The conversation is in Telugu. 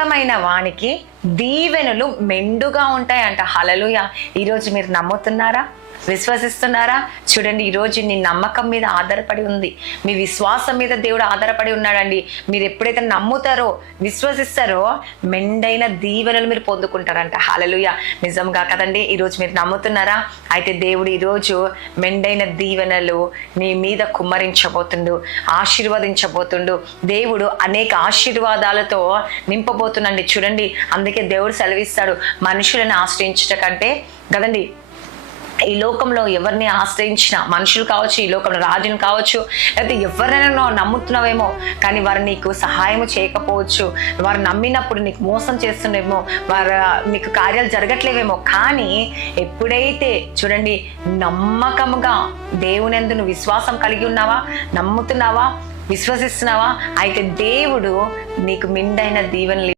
నమ్మకమైన వానికి దీవెనలు మెండుగా ఉంటాయంట. హల్లెలూయా. ఈరోజు మీరు నమ్ముతున్నారా, విశ్వసిస్తున్నారా? చూడండి, ఈరోజు నీ నమ్మకం మీద ఆధారపడి ఉంది, మీ విశ్వాసం మీద దేవుడు ఆధారపడి ఉన్నాడండి. మీరు ఎప్పుడైతే నమ్ముతారో, విశ్వసిస్తారో, మెండైన దీవెనలు మీరు పొందుకుంటారంట. హల్లెలూయా. నిజంగా కదండి. ఈరోజు మీరు నమ్ముతున్నారా? అయితే దేవుడు ఈరోజు మెండైన దీవెనలు నీ మీద కుమ్మరించబోతుండు, ఆశీర్వదించబోతుండు. దేవుడు అనేక ఆశీర్వాదాలతో నింపబోతుండండి. చూడండి, అందుకే దేవుడు సెలవిస్తాడు, మనుషులను ఆశ్రయించట కంటే కదండి, ఈ లోకంలో ఎవరిని ఆశ్రయించినా, మనుషులు కావచ్చు, ఈ లోకంలో రాజును కావచ్చు, లేకపోతే ఎవరైనా నమ్ముతున్నావేమో కానీ వారు నీకు సహాయం చేయకపోవచ్చు, వారు నమ్మినప్పుడు నీకు మోసం చేస్తుండేమో, వారు నీకు కార్యాలు జరగట్లేవేమో. కానీ ఎప్పుడైతే చూడండి నమ్మకంగా దేవునందు నువ్వు విశ్వాసం కలిగి ఉన్నావా, నమ్ముతున్నావా, విశ్వసిస్తున్నావా, అయితే దేవుడు నీకు మెండైన దీవెనలు